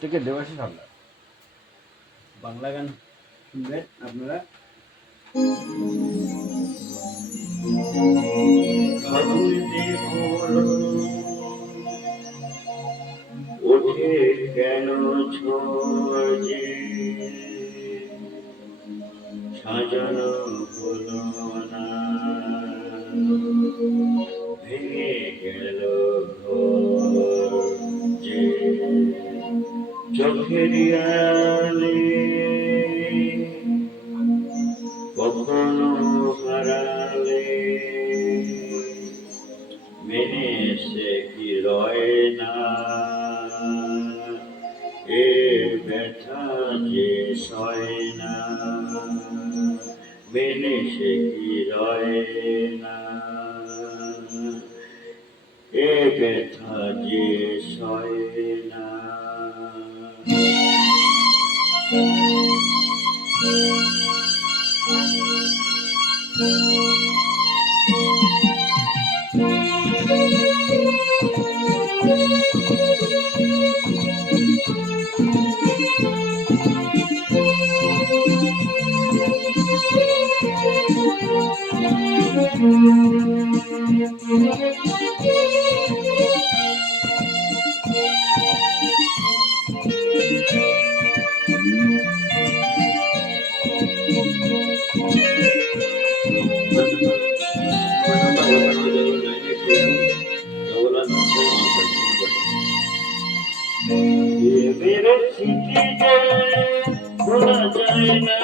থেকে দেবাশিস হালদার। বাংলা গান শুনবেন আপনারা। ওঠে কেন ঝড়ে সাজানো হলো না, ভেঙে গেল ঘর যে চোখের আড়ালে কখনো হারালে মেনে সে কি রয় না, এ ব্যথা যে সয় না, মেনে সে কি রয় না, এ ব্যথা যে সয় না। मेरे सीटी जे भोला जाए ना,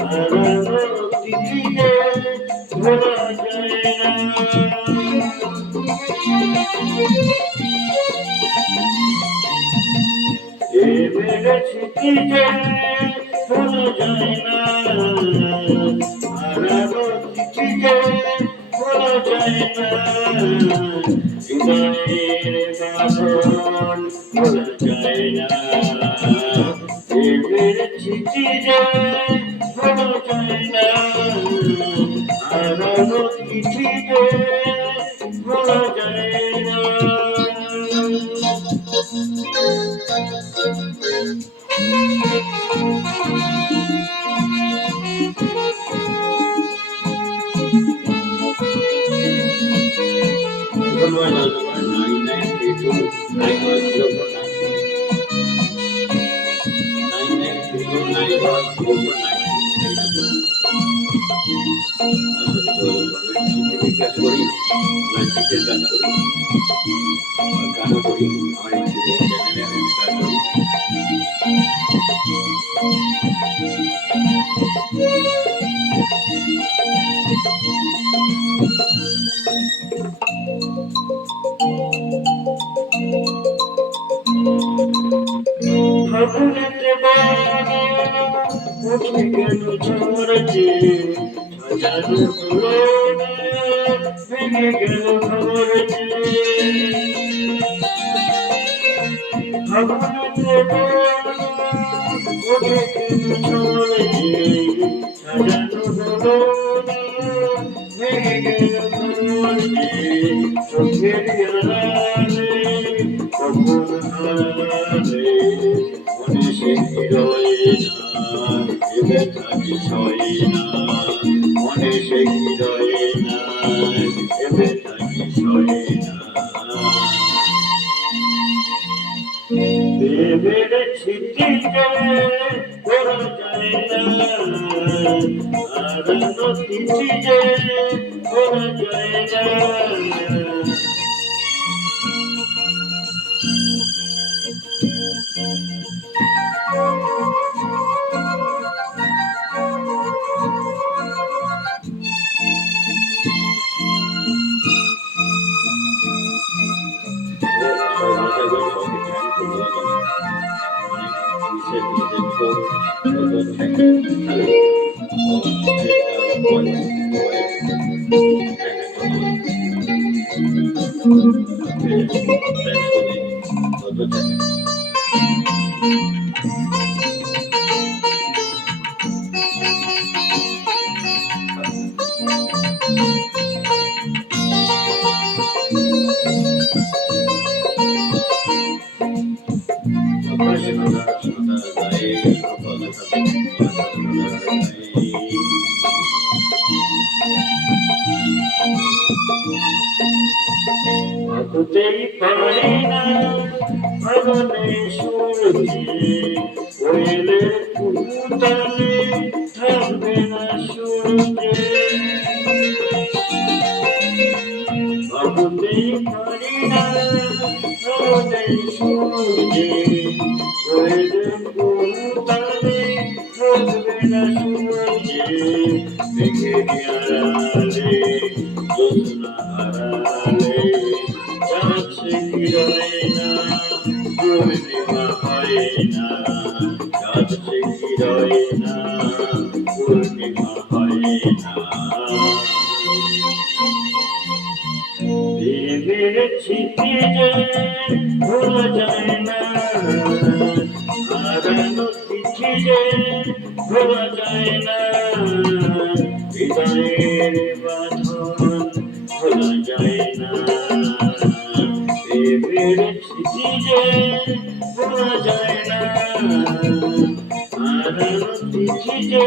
हरानो सीटी जे भोला जाए ना, ये मेरे सीटी जे भोला जाए ना, हरानो सीटी जे भोला जाए ना, हृदयेर बाঁধন ভোলা যায় না, প্রেমের চিঠি যে ভোলা যায় না, হারানো চিঠি যে ভোলা যায় না। ফাগুনেতে বানে উঠে গেল ঝড় যে সাজানো হলো না, ভেঙে গেল ঘর যে। ফাগুনেতে বানে উঠে গেল ঝড় যে সাজানো হলো না, ভেঙে গেল ঘর যে চোখের আড়ালে কখন হারালে মনে সে কি রয় না, এ ব্যথা কি সয় না, মনে সে কি রয় না, এ ব্যথা কি সয় না। প্রেমের চিঠি যে পড়া যায় না, হারানো চিঠি যে পড়া যায় না। কৃষ্ণ দাস দাদাই গোপাল দাদাই ভাবতেই পারি না ভগবানে সূর্যে ওইলে কুতালে থাকবে না সূর্যে ভাবতেই পারি না ভগবানে সূর্যে ওইলে কুতালে থাকবে না সূর্যে মেঘে আড়ালে জ্যোৎস্না হারালে যাচ্ছে কিরণে না পূর্ণিমা হয় না যাচ্ছে কিরণে না পূর্ণিমা হয় না প্রেমের স্মৃতি যে ভোলা যায় না হারানো চিঠি যে ভোলা যায় না হৃদয়ের বাঁধন ভোলা যায় না প্রেমের স্মৃতি যে ভোলা যায় না হারানো চিঠি যে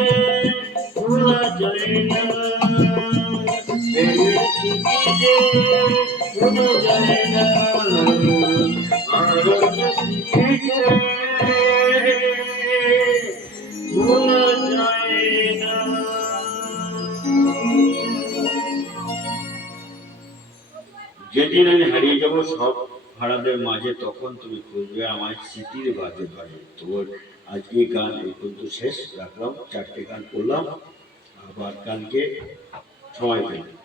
ভোলা যায় না প্রেমের স্মৃতি যে ভোলা যায় না হারানো চিঠি যে ভোলা যায় না। যেদিন আমি হারিয়ে যাব সব হারাদের মাঝে তখন তুমি খুঁজবে আমার স্মৃতির বাজে বাজে। তোর আজকে গান এই পর্যন্ত শেষ রাখলাম, 4টে গান করলাম, আবার কালকে সময় পেলাম।